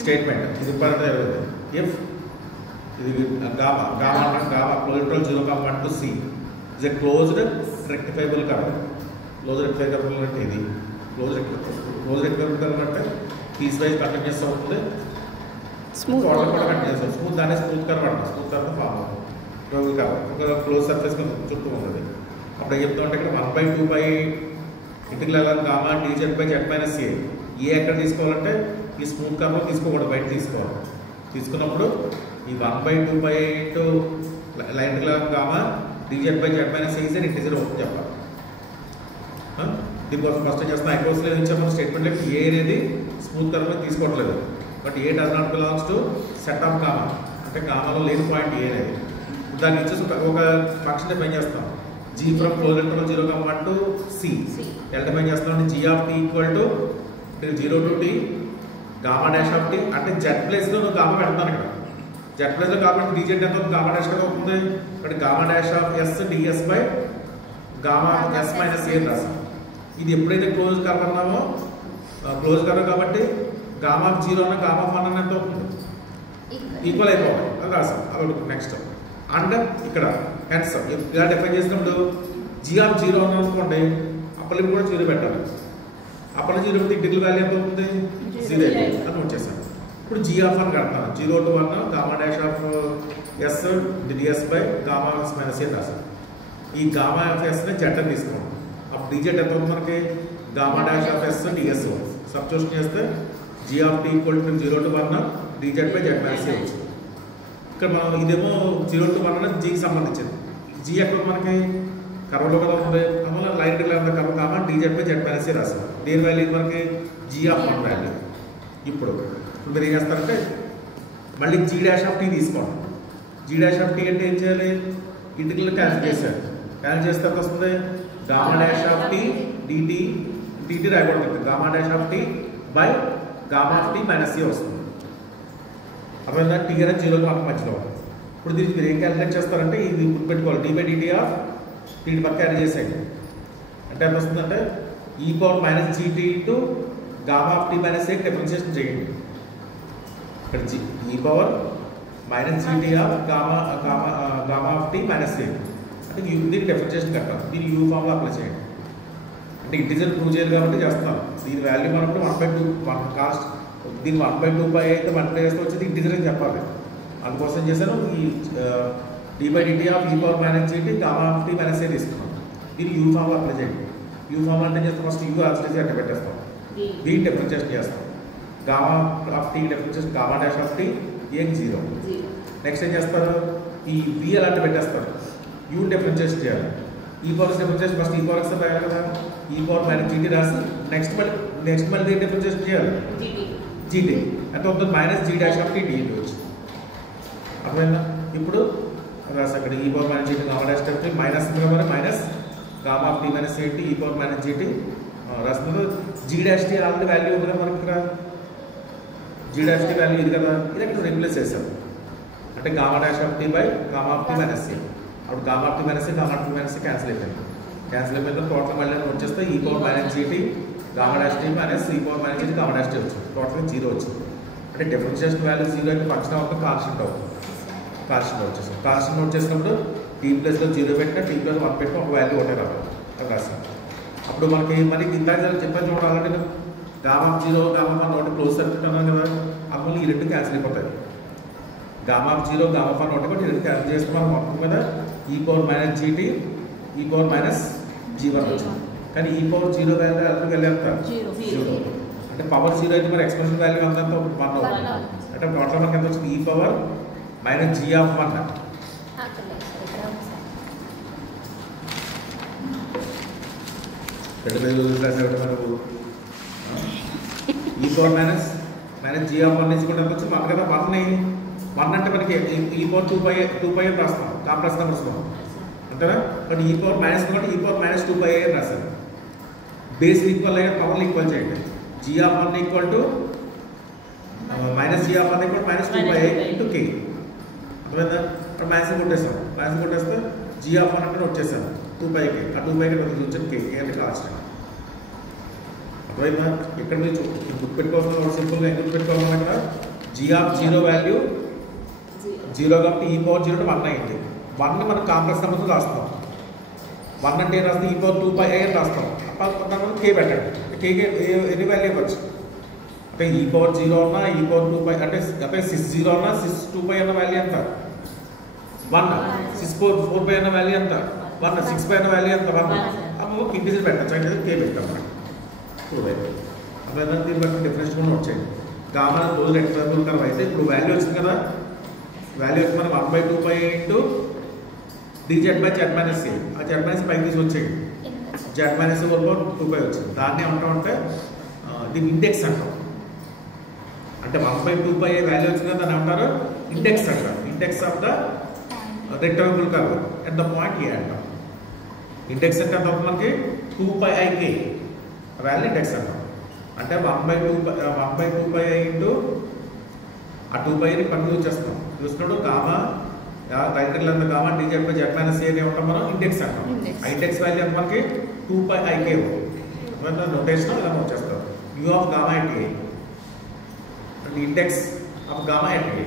Statement ఇది important జరుగుతుంది. If ఇది gamma closed 0, 1 to C is a closed rectifiable curve. Closed rectifiable అంటే ఇది క్లోజ్ రెక్టిఫైబుల్ కర్వ్ అంటే పీస్ వైజ్ కంటిన్యూస్ అవుతుంది, స్మూత్ కూడా కంటిన్యూస్ అవుతుంది. స్మూత్ దాన్ని స్మూత్ కర్వ్ అంటాం. స్మూత్ కర్వ్ ఫామ్ అవుతుంది కర్వ్ ఒక క్లోజ్ సర్ఫేస్ చుట్టూ ఉంటుంది. అప్పుడు చెప్తా ఉంటే ఇక్కడ 1/2 ఇంటిగ్రల్ గామా dz/z - a ఎక్కడ తీసుకోవాలంటే ఈ స్మూత్ కర్వ్ తీసుకోకూడదు, బయట తీసుకోవాలి. తీసుకున్నప్పుడు ఈ 1/2 line gamma dz/z - a integer అవుతుంది చెప్పాలి. దీనికోసం ఫస్ట్ చేస్తున్న ఐకోస్ లేదు ఇచ్చాము స్టేట్మెంట్ లైక్ ఏ అనేది స్మూత్ కర్వ్ తీసుకోవట్లేదు. But A does not belongs to set of gamma అంటే గామాలో లేని పాయింట్ ఏ అనేది. దాన్ని ఇచ్చేసి ఒక ఫంక్షన్ డిఫైన్ చేస్తాం. g from close interval 0, 1 to C ఎలా డిఫైన్ చేస్తాం అంటే g of t equal to 0 to t gamma dash of t అంటే z ప్లేస్లో నువ్వు గామా పెడతాను. ఇక్కడ z ప్లేస్లో కాబట్టి dz ఎంత అవుతుంది, గామా డాష్ కదా అవుతుంది. ఇక్కడ gamma dash of s ds by gamma s minus a రాస్తాం. ఇది ఎప్పుడైతే క్లోజ్ కర్వ్ అన్నామో క్లోజ్ కర్వ్ కాబట్టి గామా 0 అన్న గామా 1 అన్న ఎంత అవుతుంది, ఈక్వల్ అయిపోవాలి అది రాస్తాం. అదొకటి. నెక్స్ట్ అండ్ ఇక్కడ హెన్స్ ఇలా డిఫైన్ చేసినప్పుడు g ఆఫ్ 0 అన్న అనుకోండి, అప్పటికి కూడా 0 పెట్టాలి. అప్పటి 0 పెట్టి ఇంటిగ్రల్ వాల్యూ ఎంత అవుతుంది, 0 అని నోట్ చేశాను. ఇప్పుడు g ఆఫ్ 1 కడతాను. 0 to 1 gamma dash of s ds by gamma s minus a రాశాను. ఈ గామా ఆఫ్ s ని z అని తీసుకోండి. అప్పుడు dz ఎంత అవుతుంది మనకి, gamma dash of s ds substitution చేస్తే g of t equal to 0 to 1 dz/z minus a వచ్చింది. ఇక్కడ మనం ఇదేమో 0 to 1 అనేది జీకి సంబంధించింది. జీ ఎక్కడ మనకి కర్వలో కదా ఉంది, అందువల్ల లైన్ కర్వ కామా dz/z మైనస్ a రాస్తాం. దేని వాల్యూ మనకి g ఆఫ్ 1 వాల్యూ. ఇప్పుడు మీరు ఏం చేస్తారంటే మళ్ళీ g డాష్ ఆఫ్ t తీసుకోండి. g డాష్ ఆఫ్ t అంటే ఏం చేయాలి, ఇంటిగ్రల్ క్యాన్సిల్ చేశారు. క్యాన్సిల్ చేస్తే ఎంత వస్తుంది, gamma dash of t dt రాయకూడదు, gamma dash of t by gamma of t minus a వస్తుంది. అర్థమైందా, t అనేది 0 to 1 మధ్యలో. ఇప్పుడు దీనికి మీరు ఏం క్యాలిక్యులేట్ చేస్తారంటే ఇది గుర్తుపెట్టుకోవాలి, d/dt ఆఫ్ t పక్క యాడ్ చేసేయండి. అంటే ఎంత వస్తుందంటే e power minus gt into gamma of t minus a differentiation చేయండి. ఇక్కడ e power minus gt of gamma of t minus a అంటే దీనికి డిఫరెన్షియేషన్ కట్టాలి. దీన్ని u ఫామ్లో అప్లై చేయండి. అంటే ఇంటిజర్ ప్రూవ్ చేయాలి కాబట్టి చేస్తున్నాం. దీని వాల్యూ మనకు 1/2 కాస్ట్ దీన్ని 1/2 అయితే 1 చేస్తే వచ్చేది ఇంటిజర్ అని చెప్పాలి. అందుకోసం చేశాను ఈ d/dt of e power minus gt gamma of t minus a తీసుకున్నాం. దీన్ని u ఫామ్లో అప్లై చేయండి. u ఫామ్ అంటే చేస్తే ఫస్ట్ u యాక్చువల్లీ అంటే పెట్టేస్తాం, దీన్ని డిఫరెన్షియేషన్ చేస్తాం. Gamma of t differentiation gamma dash of t ఏం 0. నెక్స్ట్ ఏం చేస్తారు, ఈ v అలాంటి పెట్టేస్తారు, u డిఫరెన్షియేషన్ చేయాలి. ఈ పవర్ డిఫరెన్షియేషన్ ఫస్ట్ ఈ పవర్ రాయాలి కదా, ఈ పవర్ మైనస్ gt రాసి నెక్స్ట్ మళ్ళీ డిఫరెన్షియేషన్ చేయాలి gt అంటే అవుతుంది minus g dash of t dt వచ్చి. అర్థమైందా, ఇప్పుడు రాసి అక్కడ ఈ power minus gt gamma dash of t minus minus gamma of t minus a ఈ పవర్ మైనస్ gt రాస్తున్నారు. g dash t already value ఉంది కదా మనకి, ఇక్కడ g డాష్ t వాల్యూ ఇది కదా, ఇది అక్కడ రీప్లేస్ చేసాం. అంటే gamma dash of t by gamma of t minus a. అప్పుడు gamma of t minus a gamma of t minus a cancel అయిపోయింది. క్యాన్సిల్ అయిపోయిన టోటల్ మళ్ళీ వచ్చేస్తే e power minus gt gamma dash t minus e power minus gt gamma dash t వచ్చింది. టోటల్గా 0 వచ్చింది. అంటే differentiation value 0 అయితే ఫంక్షన్ అవుతుంది కాన్స్టెంట్ అవుతుంది. కాన్స్టెంట్ వచ్చేసాం. కాన్స్టెంట్ నోట్ చేసినప్పుడు t ప్లస్లో 0 పెట్టినా t ప్లస్ 1 పెట్టినా ఒక వాల్యూ ఒకటే రావాలి అది రాస్తాం. అప్పుడు మనకి ఇందాక చెప్పాను చూడాలంటే గామా ఆఫ్ 0 గామా 1 ఒకటి క్లోజ్ సర్క్యూట్ అన్నాం కదా, అప్పుడు ఈ రెండు క్యాన్సిల్ అయిపోతాయి. గామా ఆఫ్ 0 గామా 1 ఒకటి కూడా ఈ రెండు క్యాన్సిల్ చేస్తే మనం మొత్తం మీద ఈ పవర్ మైనస్ gt ఈ పవర్ మైనస్ g1 వచ్చింది. కానీ ఈ పవర్ 0 వాల్యూ అక్కడికి వెళ్ళేస్తారు 0. అంటే పవర్ 0 అయితే మరి ఎక్స్ప్రెషన్ వాల్యూ అంతా 1 అవుతుంది. అంటే టోటల్ మనకి ఎంత వచ్చింది, ఈ పవర్ మైనస్ g ఆఫ్ 1 ఈ పవర్ మైనస్ g ఆఫ్ 1 కూడా ఎంత వచ్చింది 1 కదా. 1 అంటే మనకి ఈ పవర్ 2π అని రాస్తాం కాంప్లెక్స్ నెంబర్స్లో అంతేనా. బట్ ఈ పవర్ మైనస్ కాబట్టి ఈ పవర్ మైనస్ 2π అని రాశారు. బేస్ ఈక్వల్ అయ్యే పవర్లు ఈక్వల్ చేయండి. g of 1 equal to minus g of 1 equal minus 2π into k. అర్థమైందా, ఇక్కడ మైనస్ కొట్టేస్తాం. మైనస్ కొట్టేస్తే g ఆఫ్ 1 అంటే వచ్చేసాను 2πకి, ఆ 2πకి వచ్చాను k అంటే కాన్స్టెంట్. అర్థమైందా, ఇక్కడ మీరు గుర్తుపెట్టుకోవాల్సిన సింపుల్గా ఎందుకు పెట్టుకోవాలి ఇక్కడ g of zero value zero కాబట్టి ఈ పవర్ జీరో 1 అయింది. 1 మనం కాంప్లెక్స్ నెంబర్తో రాస్తాం. 1 అంటే ఏం రాస్తాం? ఈ పవర్ 2πi అని రాస్తాం. కొంతమంది కే పెట్టండి. కేకే ఎన్ని వాల్యూ ఇవ్వచ్చు అంటే ఈ పవర్ 0 అన్నా ఈ పవర్ 2π అంటే 6 0 అన్నా 6 2π అన్న వాల్యూ ఎంత 1 6 4π అన్న వాల్యూ ఎంత 1 6π అన్న వాల్యూ ఎంత 1 అప్పుడు ఇంటిజర్ పెట్టచ్చు అంటే కే పెట్టాం. అప్పుడు ఏదైనా దీన్ని బట్టి డిఫరెన్స్ కూడా వచ్చేయండి. గామా రోజు రెక్టాంగులర్ కర్వ్ అయితే ఇప్పుడు వాల్యూ వచ్చింది కదా, వాల్యూ వచ్చి మనం 1/2π ఇంటూ dz/z-a ఆ z- పైకి తీసి వచ్చేయండి. z- 2π వచ్చింది. దాన్ని ఏమంటామంటే దీన్ని ఇండెక్స్ అంటాం. అంటే 1/2π వాల్యూ వచ్చింది కదా దాన్ని ఏమంటారు ఇండెక్స్ అంటారు. Index of the rectangular curve at the point A అంటాం. ఇండెక్స్ అంటే ఎంత అవుతుంది మనకి 2πik వాల్యూ ఇండెక్స్ అంటాం. అంటే 1/2π ఇంటూ ఆ 2πని పక్కన చూసేస్తాం. చూసినప్పుడు gamma right length gamma dz/z-a అని ఉంటాం మనం ఇండెక్స్ అంటాం. ఆ ఇండెక్స్ వాల్యూ ఎంత మనకి 2πik నోటేషన్ ఇలా నోట్ చేస్తాం. u of gamma at a and index of gamma at A.